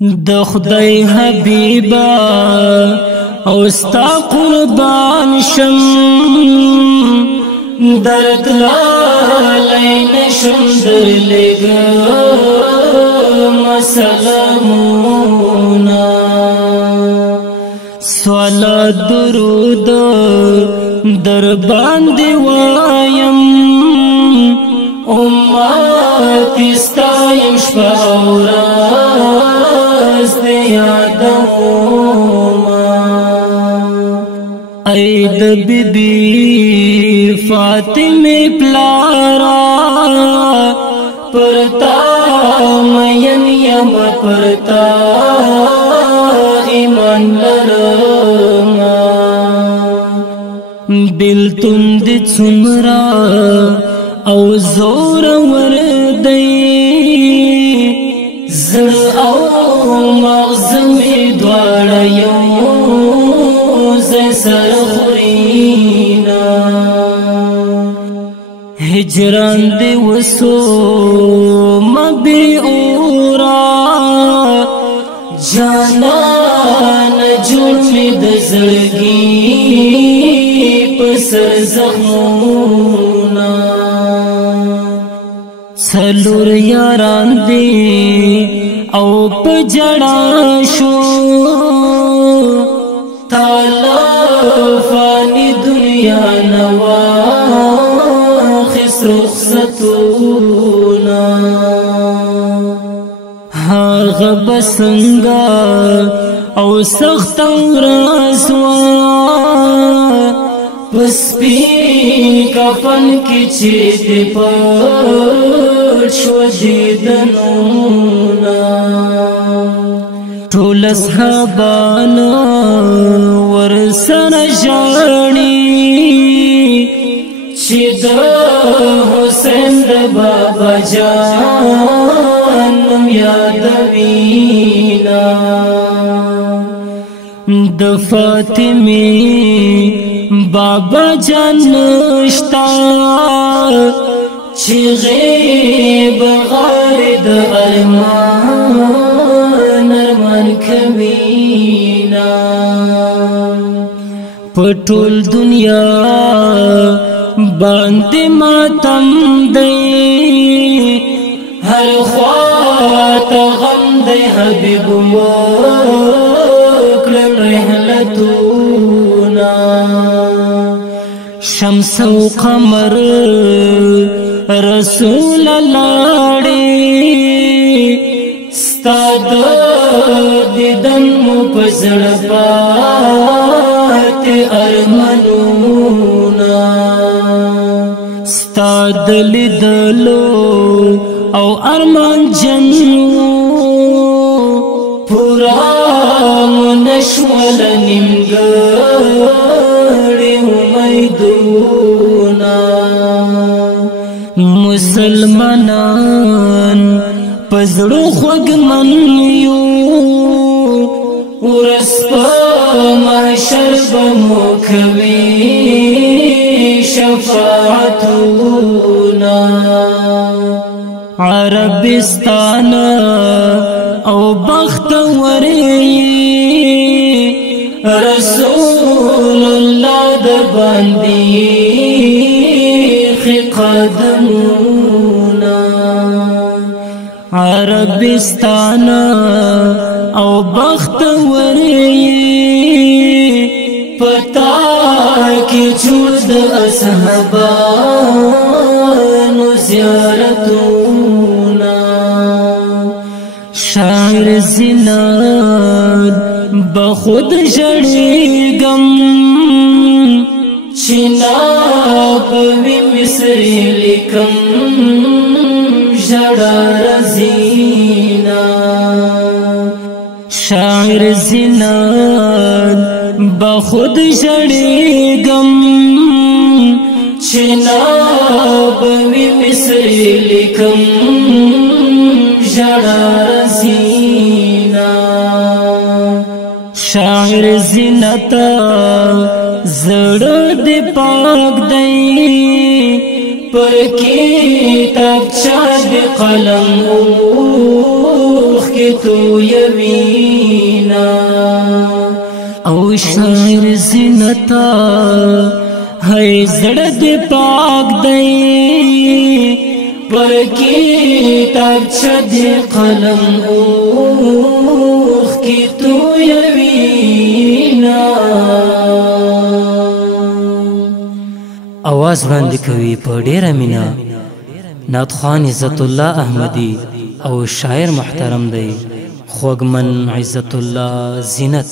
د خدای حبیبه او ستا قربان شم درد لالی نشم در لگم سلامونا صلاة درود در باندې وایم امت استایم شپه او ورځ دې یادومه ای د بیبي فاطمه پلارا پرتا مین یم پرتا ایمان لرما بلتون دی څومره او زور وردی زړه او مغز می دواړه یو ځای سره خورينا هجران دی وسو مبي اورا جانان جوړ می د زړګي پسر زخمونا څلور یاران دی او پجړا شو تعالی فانی دنیا نوا خس رخصتونا هاغه بسنگا او سخت رسوا پسپین کفن کی چی دی پټ شو دیدنونا ټول اصحابانا ورسره ژاړي چې د حسین د بابا جان نوم یادوینا د فاطمه بابا جان نشتا چې غیب غارد ارمان ارمان کوینا پټول دنیا باندې ماتم دی هر خوا ته غم دی حبیب وکړل رحلتونا شمس و قمر رسول لاړې ستاد دیدن مو پزړه پاتې ارمانونا ستاد لیدلو او ارمان جنو پورا منشول نیمګړې امیدونا مسلمانان پزړو خوږمن یو ورس په محشر به مو کوي شفاعتونه عربستان او بختوري رسول الله در باندې قدمونا عربستان او بختوري پتا کی چود اصحابانو زیارتونا شاعر زناد بخود جړېږم چنا پوی مصری لیکم جڑا رزینا شاعر زناد بخود جڑیگم چنا پوی مصری لیکم جڑا رزینا شاعر زنتا زړه دې پاک دی پر کتابچه د قلم اوښکې تویوینا او شاعر زینتا ہے زړه دې پاک دی پر کتابچه د قلم اوښکې تویوینا आवाज باندې کوي په ډیره مینا نعتخوان عزت الله احمدی او شاعر محترم دی خوږمن عزت الله زینت